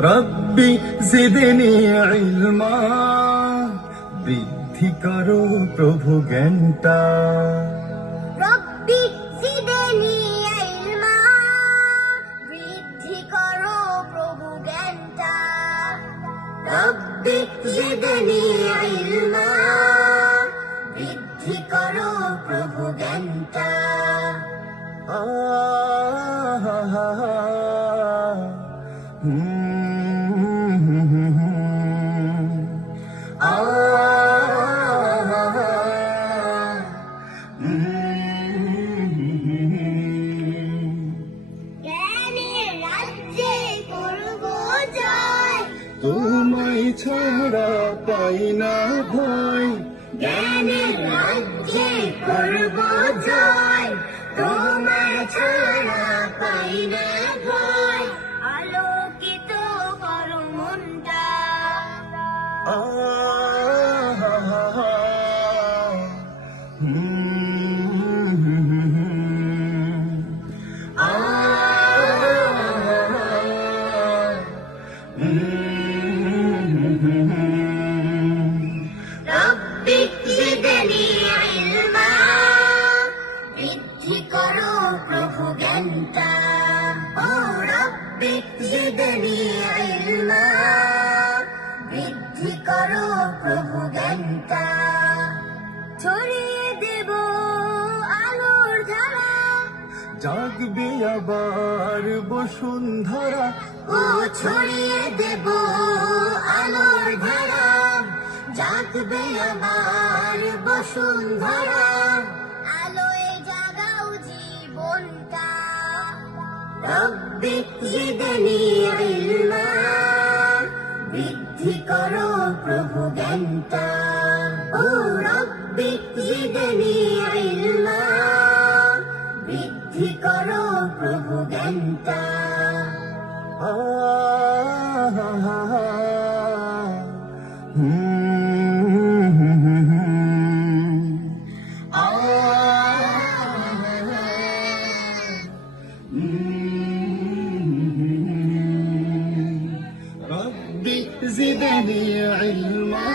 রব্বি জিদনি ইলমা, বৃদ্ধি করো প্রভু জ্ঞানটা। রব্বি জিদনি ইলমা, বৃদ্ধি করো প্রভু জ্ঞানটা। রব্বি জিদনি ইলমা, বৃদ্ধি করো প্রভু জ্ঞানটা। জ্ঞানের রাজ্যে করব জয়, তোমায় ছাড়া পাই না ভয়। জ্ঞানের রাজ্যে করব জয়, তোমার ছাড়া পাই না ভয়। আলোকিত করো মনটা, রব্বি জিদনি ইলমা, বৃদ্ধি করো প্রভু জ্ঞানটা। ও রব্বি জিদনি ইলমা, বৃদ্ধি করো প্রভু জ্ঞানটা। ছড়িয়ে দেব আলোর ধারা, জাগবে আবার বসুন্ধরা। ও ছড়িয়ে দেব আলোর ধারা, জাগবে আমার বসুন্ধরা। আলোয় জাগাও জীবনটা, রব্বি জিদনি ইলমা, বৃদ্ধি করো প্রভু জ্ঞানটা। ও রব্বি জিদনি ইলমা, বৃদ্ধি করো প্রভু জ্ঞানটা। ربي زدني علما.